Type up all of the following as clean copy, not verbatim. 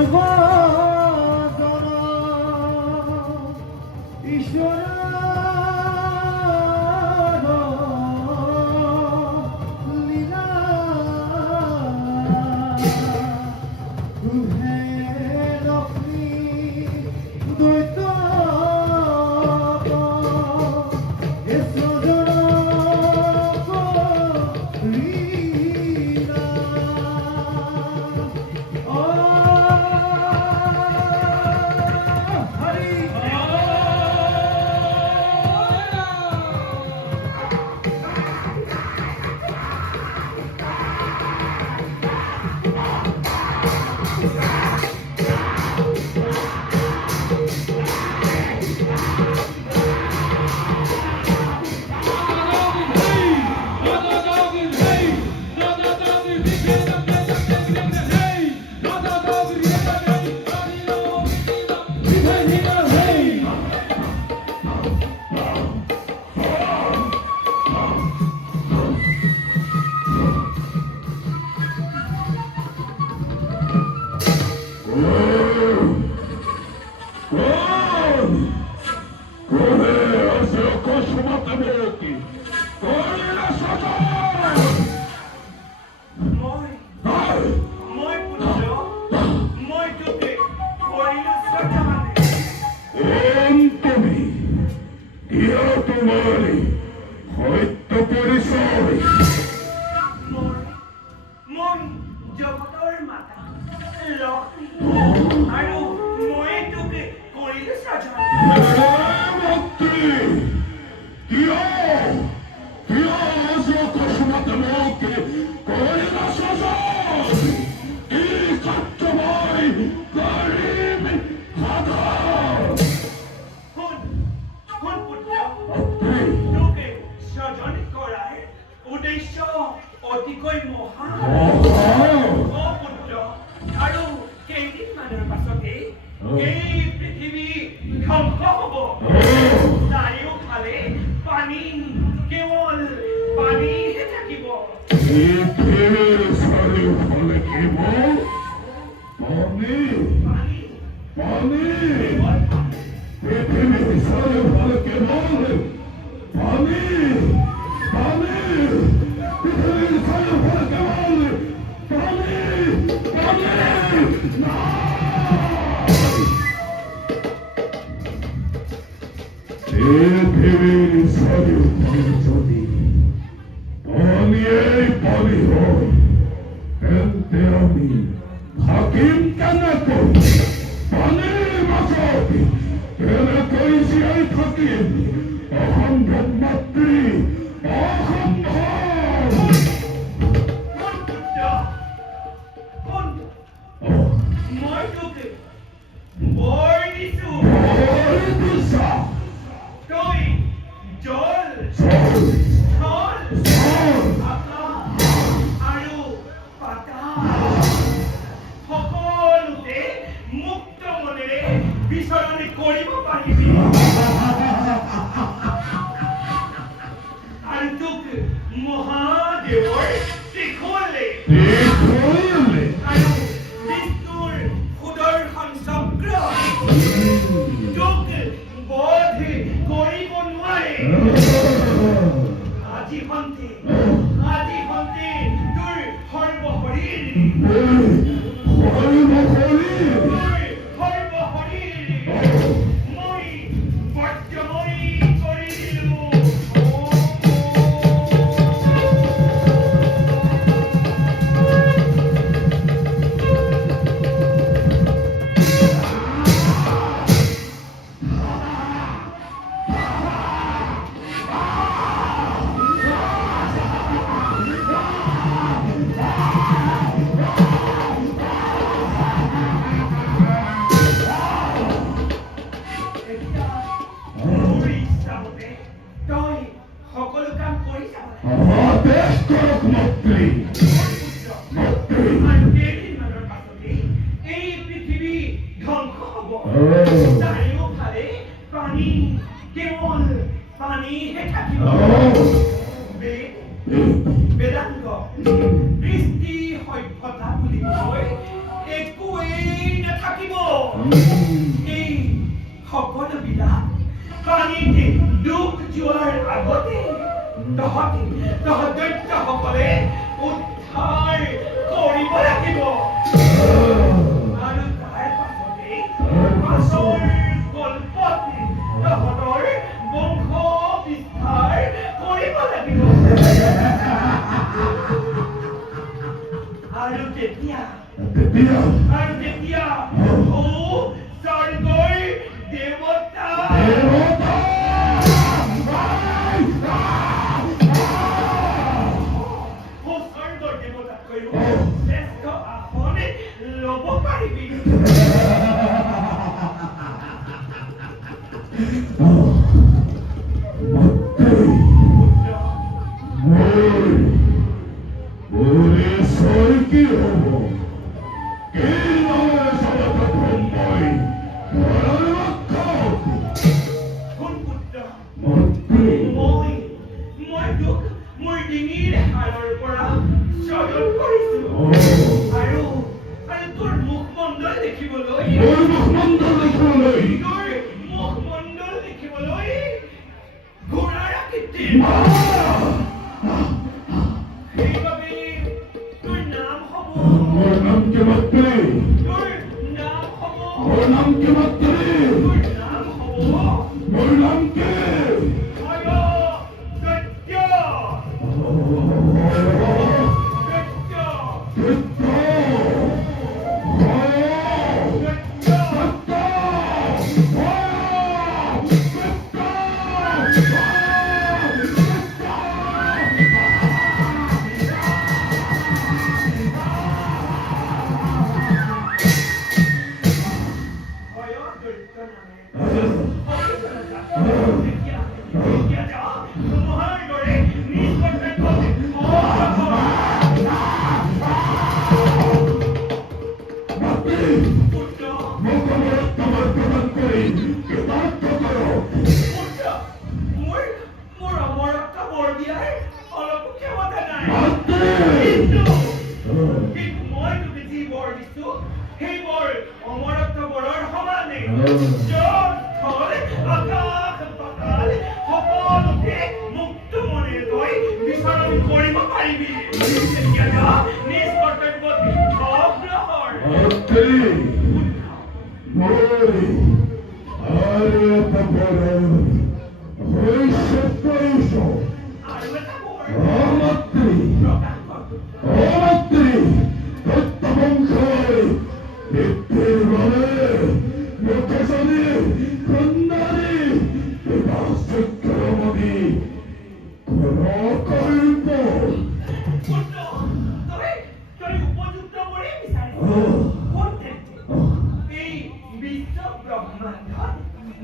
সৰ্বজন ঈশ্বৰ লীলা হে লক্ষ্মী দৈত্য অতিকৈ মহা পুত্ৰ আৰু কেইদিনমানৰ পাছতে এই পৃথিৱী ধ্বংস হ'ব চাৰিওফালে পানী কেৱল পানীহে থাকিব চাৰিওফালে কেৱল পানী পানী পৃথিৱীৰ চাৰিওফালে কেৱল পানী পানী পৃথিবীৰ চাৰিওফালে যদি পানিয়েই পানি হয় তেন্তে আমি থাকিম কেনেকৈ পানীৰ মাজত কেনেকৈ জীয়াই থাকিম অসম্ভৱ মাতৃ অসম্ভৱ মই তোকে ভয় দিছো তই জল স্থল আকাশ আৰু পাতাল সকলোতে মুক্ত মনেৰে বিচৰণ কৰিব পাৰিবি আৰু তোক মহাদেৱৰ ত্ৰিশূলে আৰু বিষ্ণুৰ সুদৰ্শন চক্ৰ তোক বধ কৰিব নোৱাৰে আজি ভণ্টি তোৰ সৰ্বশৰীৰ মই বৰ্জময় কৰি দিলো বেদান্ত কৃষ্টি সভ্যতা বুলি কয় একোৱেই এই সকলোবিলাক পানীতে ডুব যোৱাৰ আগতে দৈত্যসকলে উদ্ধাৰ কৰিব লাগিব। আৰু তাৰ পাছতেই পাছৰ গল্পতে তহঁতৰ বংশ বিস্তাৰ কৰিব লাগিব। আৰু তেতিয়া স্বৰ্গৰ দেৱতা স্বৰ্গৰ দেৱতাতকৈও শ্ৰেষ্ঠ আসন ল'ব পাৰিবি। কি হব? এই নয় সবাটা ব্ৰহ্মই কোন পুত্ৰ মন্ত্ৰী মই তোক মোৰ ডিঙিৰ হাড়ৰ পৰা চয়ন কৰিছো। আৰু তোৰ মুখমণ্ডল দেখিবলৈ মোৰ মুখমণ্ডল দেখিবলৈ তোৰ মুখমণ্ডল দেখিবলৈ ঘোঁৰাৰ আকৃতিৰ। সেইবাবে তোৰ নাম হ'ব মোৰ নাম কি মন্ত্ৰী? তোৰ নাম হ'ব মোৰ নাম কি মন্ত্ৰী? তোৰ নাম হ'ব মোৰ নাম কি?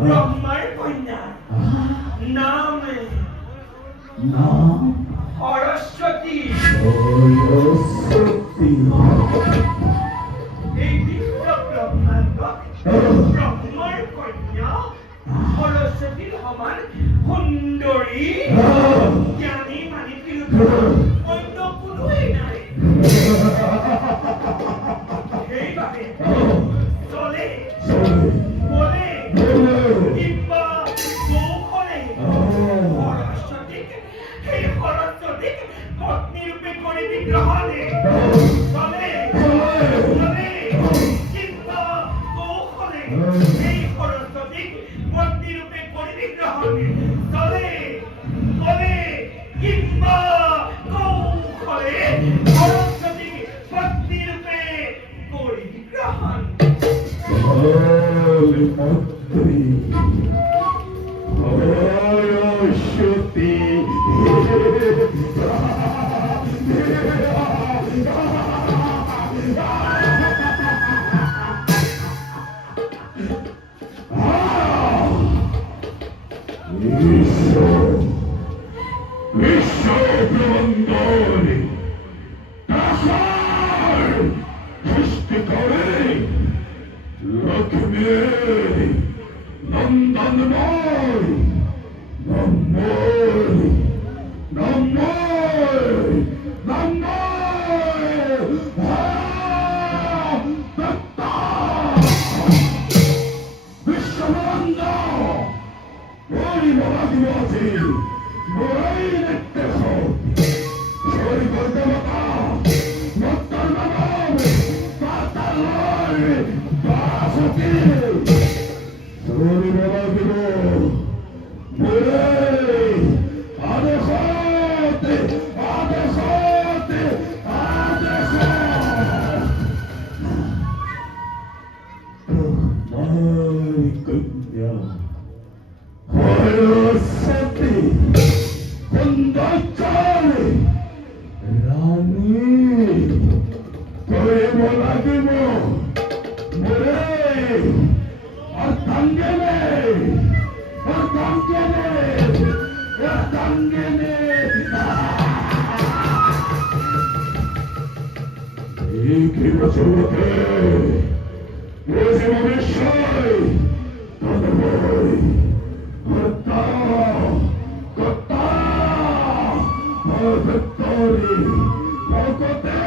ব্ৰহ্মাৰ কন্যা নাম সৰস্বতী। এই বিশ্ব ব্ৰহ্মাণ্ডক ব্ৰহ্মাৰ কন্যা সৰস্বতীৰ সমান সুন্দৰী জ্ঞানী মানি অন্য কোনোৱেই নাই। সেইবাবে চলে বলে কিংবা কৌশলে সৰস্বতীক পত্নী ৰূপে কৰি বিগ্ৰহণে চলে কিংবা কৌশলে এই সৰস্বতীক পত্নী ৰূপে কৰি বিগ্ৰহণে চলে কিংবা কৌশলে সৰস্বতীক পত্নী ৰূপে কৰি বিগ্ৰহণ। Nandane কি তোরই বলা দিব বলে আদে খাতে আদে খাতে আদে মাই কন্যা হয় সতী কুন্দচারে রানী তোরে বলা দিব বলে আর তাঙ্গে নে আর তাঙ্গে নে আর তাঙ্গে নে এই কি বছরকে ওই মনুষ্যই তোদের বই কর্তা কর্তা আর ভেতরি ভগতে